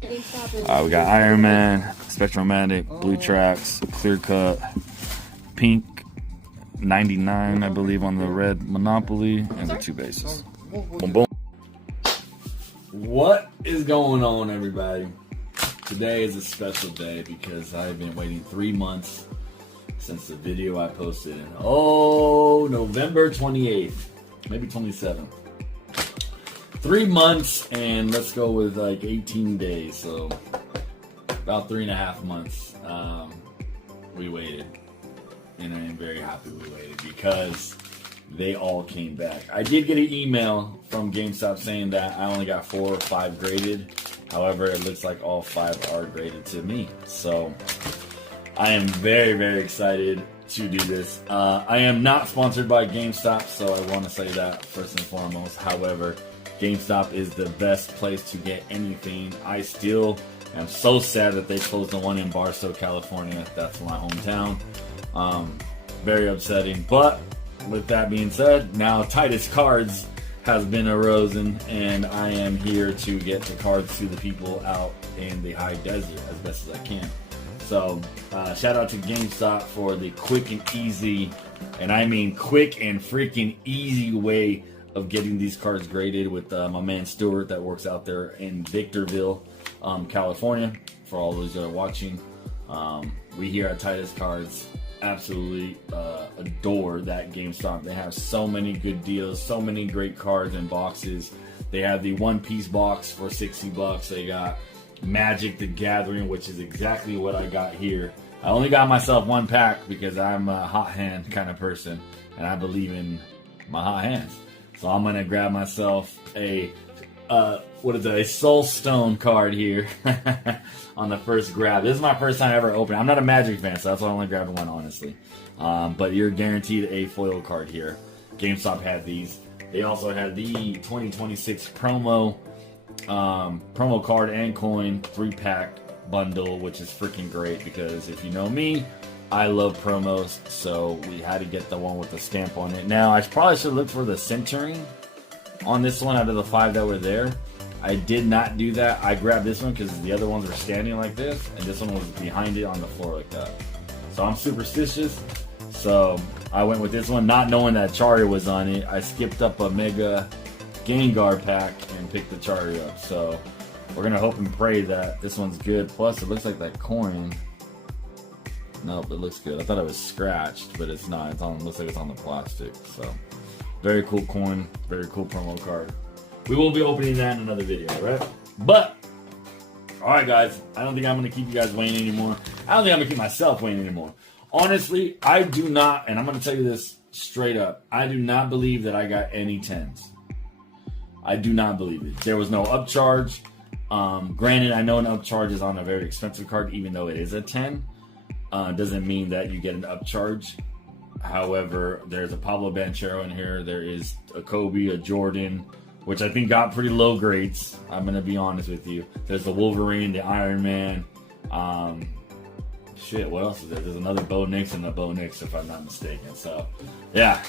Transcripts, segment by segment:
We got Iron Man, Spectromatic, Blue Tracks, Clear Cut, Pink, 99, I believe, on the red Monopoly, and the 2 bases. Boom, boom. What is going on, everybody? Today is a special day because I've been waiting 3 months since the video I posted in, November 28th, maybe 27th. 3 months, and let's go with like 18 days, so about 3.5 months. We waited, and I am very happy we waited because they all came back. I did get an email from GameStop saying that I only got 4 or 5 graded. However, it looks like all 5 are graded to me, so I am very, very excited to do this. I am not sponsored by GameStop, so I want to say that first and foremost. However, GameStop is the best place to get anything. I still am so sad that they closed the one in Barstow, California. That's my hometown. Very upsetting. But with that being said, now Titus Cards has been arisen, and I am here to get the cards to the people out in the high desert as best as I can. So shout out to GameStop for the quick and easy, and I mean quick and freaking easy way of getting these cards graded with my man Stuart that works out there in Victorville, California. For all those that are watching, we here at Titus Cards absolutely adore that GameStop. They have so many good deals, so many great cards and boxes. They have the one-piece box for $60. They got Magic the Gathering, which is exactly what I got here. I only got myself 1 pack because I'm a hot hand kind of person, and I believe in my hot hands. So I'm gonna grab myself a a Soul Stone card here on the first grab. This is my first time ever opening. I'm not a Magic fan, so that's why I only grabbed 1, honestly. But you're guaranteed a foil card here. GameStop had these. They also had the 2026 promo card and coin 3-pack bundle, which is freaking great because if you know me, I love promos, so we had to get the one with the stamp on it. Now, I probably should look for the centering on this one out of the 5 that were there. I did not do that. I grabbed this one because the other ones were standing like this, and this one was behind it on the floor like that. So I'm superstitious, so I went with this one, not knowing that Chari was on it. I skipped up a Mega Gengar pack and picked the Chari up. So we're going to hope and pray that this one's good. Plus, it looks like that coin. Nope, it looks good. I thought it was scratched, but it's not. Looks like it's on the plastic. So, very cool coin, very cool promo card. We will be opening that in another video, right? But, alright guys, I don't think I'm going to keep you guys waiting anymore. I don't think I'm going to keep myself waiting anymore. Honestly, I do not, and I'm going to tell you this straight up, I do not believe that I got any 10s. I do not believe it. There was no upcharge. Granted, I know an upcharge is on a very expensive card, even though it is a 10. Doesn't mean that you get an upcharge. However, there's a Pablo Banchero in here. There is a Kobe, a Jordan, which I think got pretty low grades. I'm going to be honest with you. There's the Wolverine, the Iron Man. What else is there? There's another Bo Nix and a Bo Nix, if I'm not mistaken. So, yeah.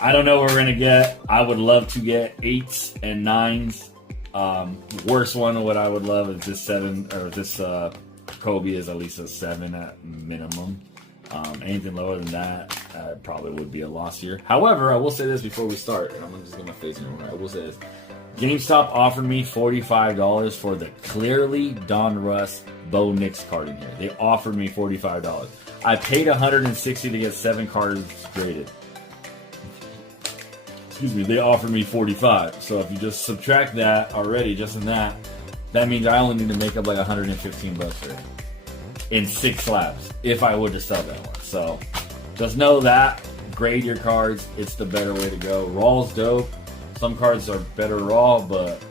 I don't know what we're going to get. I would love to get 8s and 9s. Worst one of what I would love is this 7, or this Kobe is at least a 7 at minimum. Anything lower than that probably would be a loss here. However, I will say this before we start, and I'm going to just get my face in here. I will say this. GameStop offered me $45 for the clearly Donruss Bo Nix card in here. They offered me $45. I paid $160 to get 7 cards graded. Excuse me, they offered me $45. So if you just subtract that already, just in that, that means I only need to make up like $115 for it in 6 slabs if I were to sell that one. So just know that. Grade your cards. It's the better way to go. Raw's dope. Some cards are better raw, but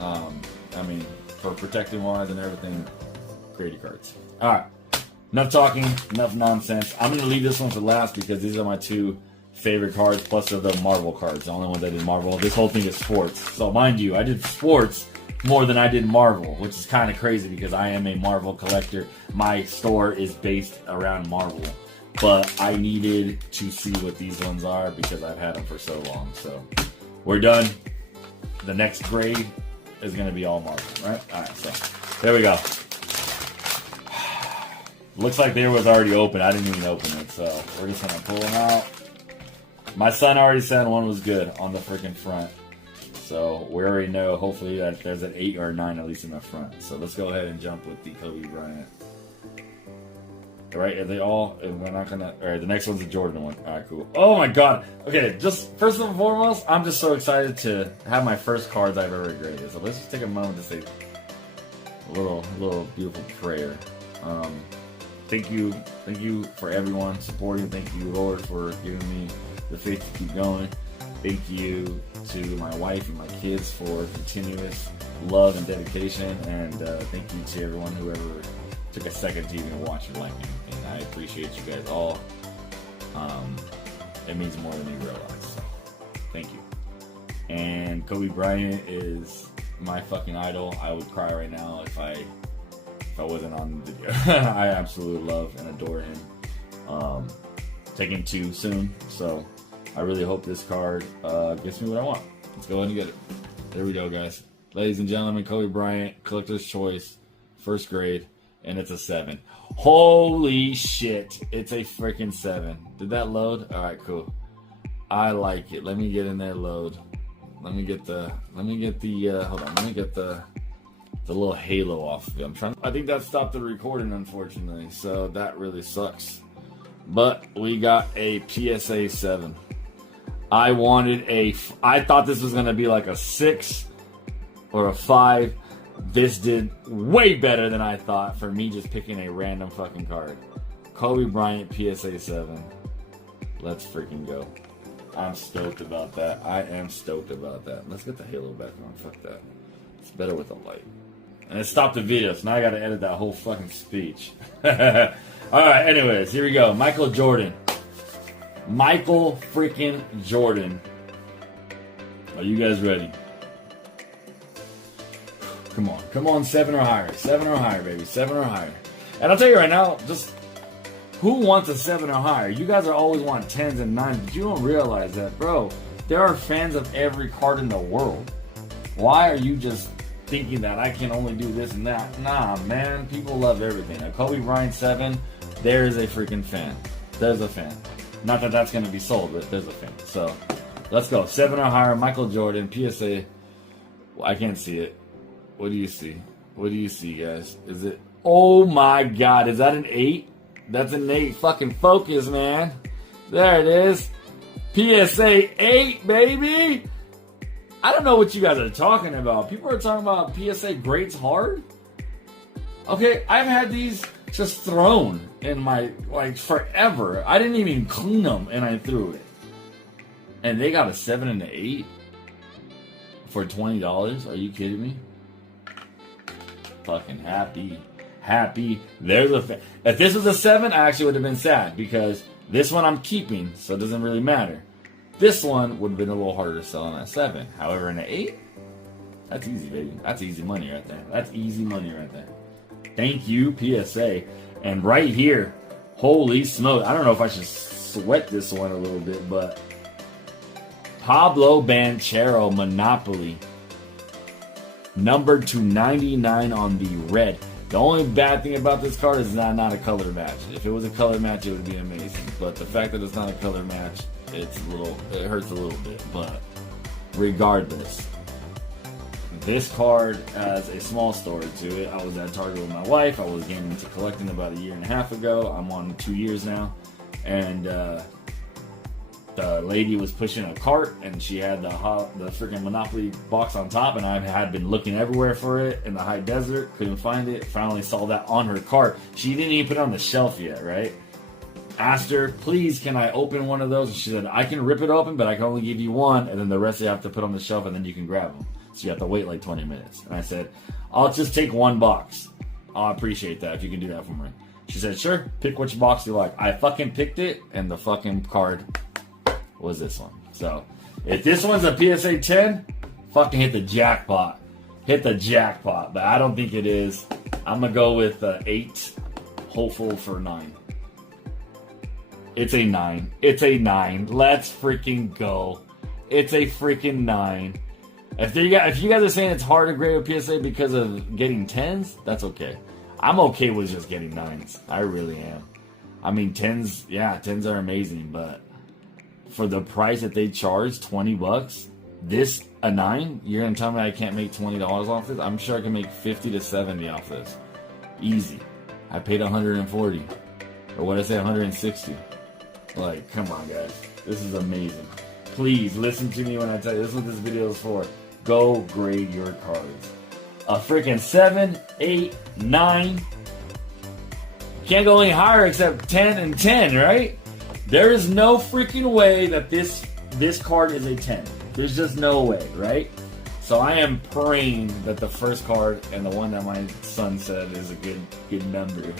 I mean, for protecting wise and everything, grade your cards. All right. Enough talking. Enough nonsense. I'm going to leave this one for last because these are my 2 favorite cards, plus they're the Marvel cards. The only ones I did Marvel. This whole thing is sports. So mind you, I did sports more than I did Marvel, which is kind of crazy because I am a Marvel collector. My store is based around Marvel, but I needed to see what these ones are because I've had them for so long. So we're done. The next grade is going to be all Marvel, right? All right, so There we go. Looks like they was already open. I didn't even open it, so we're just gonna pull them out. My son already said one was good on the freaking front. So we already know, hopefully, that there's an 8 or a 9 at least in the front. So let's go ahead and jump with the Kobe Bryant. All right, are they all? We're not gonna. All right, the next one's a Jordan one. All right, cool. Oh my God. Okay, just first and foremost, I'm just so excited to have my first cards I've ever graded. So let's just take a moment to say a little beautiful prayer. Thank you for everyone supporting. Thank you, Lord, for giving me the faith to keep going. Thank you to my wife and my kids for continuous love and dedication. And thank you to everyone who ever took a second to even watch or like anything. I appreciate you guys all. It means more than you realize. So, thank you. And Kobe Bryant is my fucking idol. I would cry right now if I wasn't on the video. I absolutely love and adore him. Taking 2 soon, so I really hope this card gets me what I want. Let's go ahead and get it. There we go, guys. Ladies and gentlemen, Kobe Bryant, collector's choice, first grade, and it's a 7. Holy shit, it's a freaking 7. Did that load? All right, cool. I like it. Let me get in there, load. Let me get the hold on. Let me get the little halo off of it. I think that stopped the recording, unfortunately, so that really sucks. But we got a PSA 7. I thought this was gonna be like a 6 or a 5. This did way better than I thought for me just picking a random fucking card. Kobe Bryant PSA 7. Let's freaking go. I'm stoked about that. I am stoked about that. Let's get the halo back on. Fuck that. It's better with the light. And it stopped the video, so now I gotta edit that whole fucking speech. Alright, anyways, here we go. Michael Jordan. Michael freaking Jordan. Are you guys ready? Come on, 7 or higher. 7 or higher, baby. 7 or higher. And I'll tell you right now, just who wants a 7 or higher? You guys are always want 10s and 9s, but you don't realize that, bro. There are fans of every card in the world. Why are you just thinking that I can only do this and that? Nah, man. People love everything. A Kobe Bryant 7, there is a freaking fan. There's a fan. Not that that's going to be sold, but there's a fan. So, let's go. 7 or higher, Michael Jordan, PSA. I can't see it. What do you see? What do you see, guys? Is it... Oh, my God. Is that an 8? That's an 8. Fucking focus, man. There it is. PSA 8, baby. I don't know what you guys are talking about. People are talking about PSA greats hard. Okay, I've had these just thrown in my, like, forever. I didn't even clean them, and I threw it. And they got a 7 and an 8 for $20. Are you kidding me? Fucking happy. There's a if this was a 7, I actually would have been sad because this one I'm keeping, so it doesn't really matter. This one would have been a little harder to sell on that 7. However, in an 8, that's easy, baby. That's easy money right there. That's easy money right there. Thank you, PSA. And right here, holy smoke. I don't know if I should sweat this one a little bit, but Pablo Banchero Monopoly. Numbered to 99 on the red. The only bad thing about this card is not a color match. If it was a color match, it would be amazing. But the fact that it's not a color match, it hurts a little bit. But regardless, this card has a small story to it. I was at Target with my wife. I was getting into collecting about 1.5 years ago. I'm on 2 years now. And the lady was pushing a cart, and she had the freaking Monopoly box on top, and I had been looking everywhere for it in the high desert, couldn't find it. Finally saw that on her cart. She didn't even put it on the shelf yet, right? Asked her, please, can I open one of those? And she said, I can rip it open, but I can only give you one, and then the rest you have to put on the shelf, and then you can grab them. So you have to wait like 20 minutes. And I said, I'll just take one box. I'll appreciate that if you can do that for me. She said, sure, pick which box you like. I fucking picked it, and the fucking card was this one. So if this one's a PSA 10, fucking hit the jackpot. Hit the jackpot. But I don't think it is. I'm gonna go with 8, hopeful for 9. It's a 9. It's a 9. Let's freaking go. It's a freaking 9. If you guys are saying it's hard to grade a PSA because of getting 10s, that's okay. I'm okay with just getting 9s. I really am. I mean, 10s, yeah, 10s are amazing, but for the price that they charge, $20, this a 9, you're gonna tell me I can't make $20 off this? I'm sure I can make 50 to 70 off this. Easy. I paid 140. Or what did I say, 160? Like, come on, guys. This is amazing. Please listen to me when I tell you this is what this video is for. Go grade your cards. A freaking 7, 8, 9. Can't go any higher except 10 and 10, right? There is no freaking way that this card is a 10. There's just no way, right? So I am praying that the first card and the one that my son said is a good number.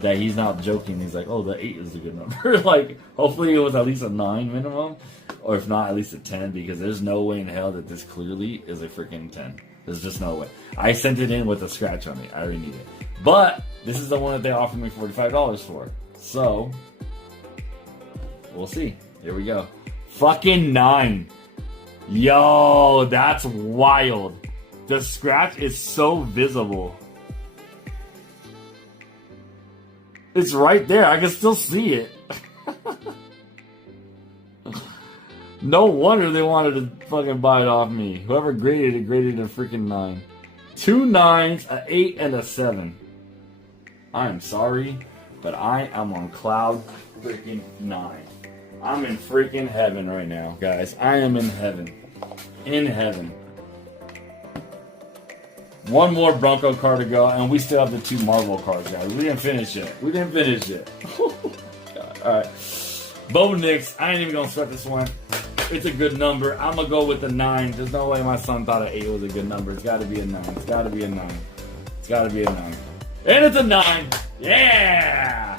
That he's not joking. He's like, oh, the 8 is a good number. Like, hopefully it was at least a 9 minimum. Or if not, at least a 10. Because there's no way in hell that this clearly is a freaking 10. There's just no way. I sent it in with a scratch on it. I already need it. But this is the one that they offered me $45 for. So, we'll see. Here we go. Fucking 9. Yo, that's wild. The scratch is so visible. It's right there. I can still see it. No wonder they wanted to fucking buy it off me. Whoever graded it graded a freaking 9. 2 9s, an 8, and a 7. I am sorry, but I am on cloud freaking 9. I'm in freaking heaven right now, guys. I am in heaven. In heaven. One more Bronco card to go, and we still have the 2 Marvel cards, guys. We didn't finish yet. God. Alright. Bo Nix. I ain't even gonna sweat this one. It's a good number. I'm gonna go with the 9. There's no way my son thought an 8 was a good number. It's gotta be a 9. It's gotta be a 9. It's gotta be a 9. And it's a 9. Yeah!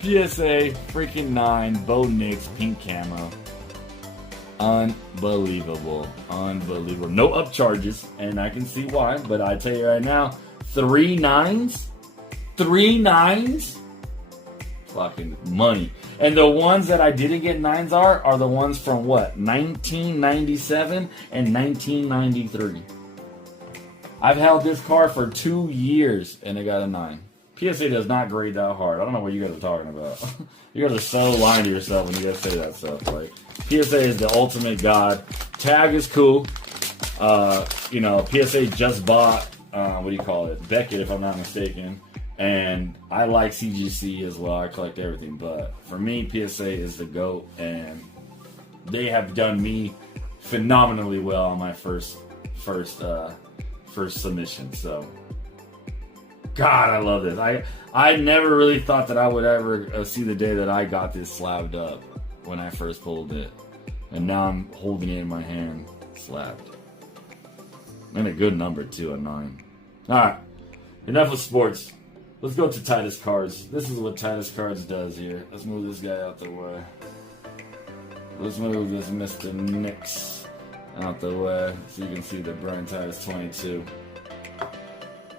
PSA freaking 9. Bo Nix pink camo. Unbelievable. Unbelievable. No upcharges, and I can see why, but I tell you right now, 3 9s? 3 9s? Fucking money. And the ones that I didn't get 9s are the ones from what? 1997 and 1993. I've held this card for 2 years, and I got a 9. PSA does not grade that hard. I don't know what you guys are talking about. You guys are so lying to yourself when you guys say that stuff. Like, PSA is the ultimate god. Tag is cool. You know, PSA just bought, what do you call it? Beckett, if I'm not mistaken. And I like CGC as well. I collect everything. But for me, PSA is the GOAT. And they have done me phenomenally well on my first submission. So, God, I love this. I never really thought that I would ever see the day that I got this slabbed up when I first pulled it. And now I'm holding it in my hand, slabbed. And a good number too, a 9. Alright, enough of sports. Let's go to Titus Cards. This is what Titus Cards does here. Let's move this guy out the way. Let's move this Mr. Nix out the way so you can see the Brian Titus 22.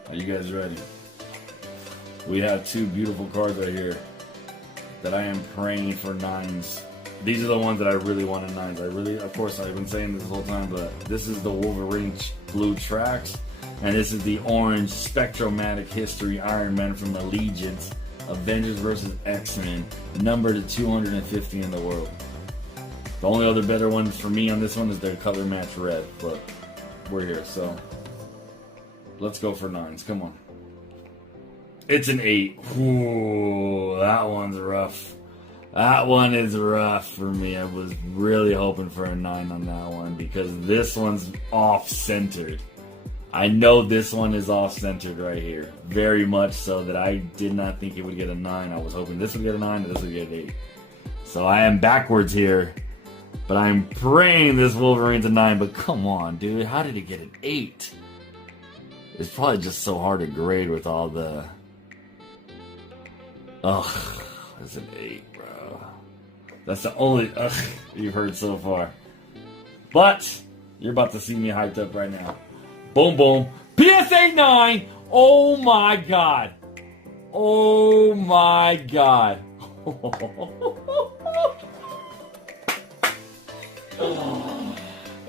Are you guys ready? We have 2 beautiful cards right here that I am praying for 9s. These are the ones that I really want in 9s. Of course, I've been saying this whole time, but this is the Wolverine blue tracks, and this is the orange Spectromatic History Iron Man from Allegiance, Avengers vs. X-Men, number to 250 in the world. The only other better ones for me on this one is their color match red, but we're here, so let's go for 9s. Come on. It's an 8. Ooh, that one's rough. That one is rough for me. I was really hoping for a 9 on that one because this one's off-centered. I know this one is off-centered right here. Very much so that I did not think it would get a 9. I was hoping this would get a 9 and this would get an 8. So I am backwards here. But I'm praying this Wolverine's a 9. But come on, dude. How did it get an 8? It's probably just so hard to grade with all the... Ugh. It's an 8, bro. That's the only you've heard so far. But you're about to see me hyped up right now. Boom, boom. PSA 9. Oh my God. Oh my God.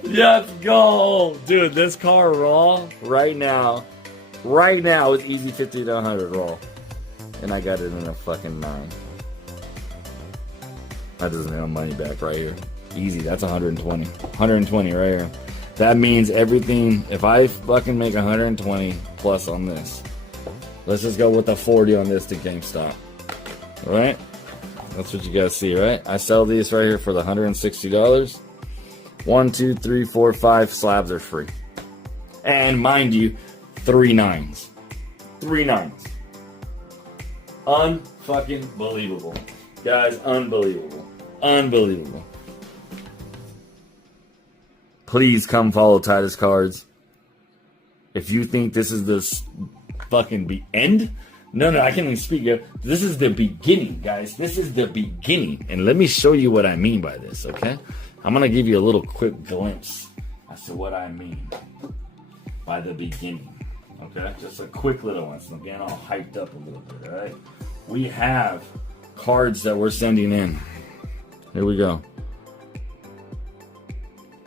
Let's go. Dude, this car raw right now is easy 50 to 100 raw. And I got it in a fucking 9. That doesn't have money back right here. Easy, that's 120. 120 right here. That means everything, if I fucking make 120 plus on this, let's just go with the 40 on this to GameStop. Alright? That's what you guys see, right? I sell these right here for the $160. 1, 2, 3, 4, 5 slabs are free. And mind you, 3 9s. 3 9s. Unfucking believable. Guys, unbelievable. Unbelievable. Please come follow Titus Cards. If you think this is the fucking end, no, I can't even speak. This is the beginning, guys. This is the beginning. And let me show you what I mean by this, okay? I'm going to give you a little quick glimpse as to what I mean by the beginning, okay? Just a quick little one. So I'm getting all hyped up a little bit, all right? We have cards that we're sending in. Here we go.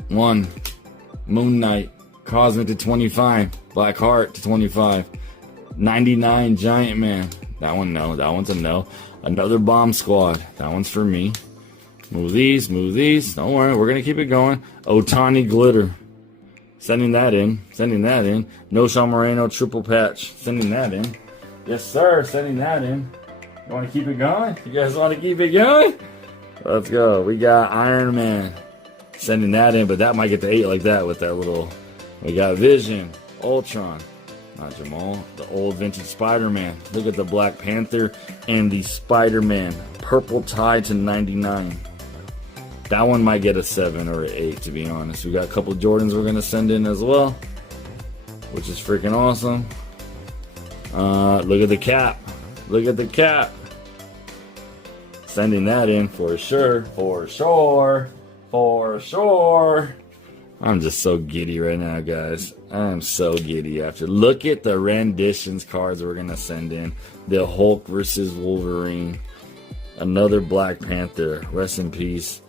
1, Moon Knight, Cosmic to 25, Black Heart to 25, 99 Giant Man. That one, no. That one's a no. Another Bomb Squad. That one's for me. Move these, move these. Don't worry, we're going to keep it going. Otani Glitter. Sending that in. Sending that in. No Sean Moreno Triple Patch. Sending that in. Yes, sir. Sending that in. You want to keep it going? You guys want to keep it going? Let's go. We got Iron Man. Sending that in, but that might get to 8 like that with that little. We got Vision. Ultron. Not Jamal. The old vintage Spider-Man. Look at the Black Panther and the Spider-Man. Purple tie to 99. That one might get a 7 or an 8, to be honest. We got a couple Jordans we're going to send in as well, which is freaking awesome. Look at the cap. Look at the cap. Sending that in for sure. For sure. For sure. I'm just so giddy right now, guys. I am so giddy after. Look at the renditions cards we're going to send in. The Hulk versus Wolverine. Another Black Panther. Rest in peace.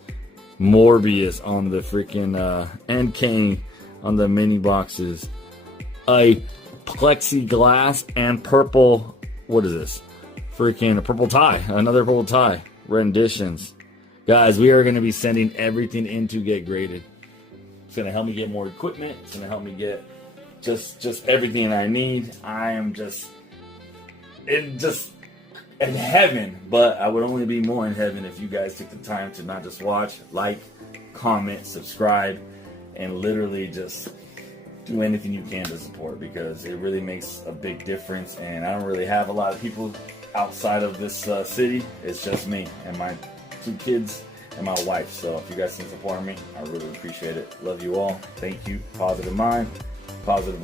Morbius on the freaking, and Kane on the mini boxes. A plexiglass and purple, what is this? Freaking a purple tie. Another purple tie. Renditions. Guys, we are going to be sending everything in to get graded. It's going to help me get more equipment. It's going to help me get just everything I need. I am just in heaven, but I would only be more in heaven if you guys took the time to not just watch, like, comment, subscribe, and literally just do anything you can to support, because it really makes a big difference. And I don't really have a lot of people outside of this city. It's just me and my 2 kids and my wife. So if you guys can support me, I really appreciate it. Love you all. Thank you. Positive mind, positive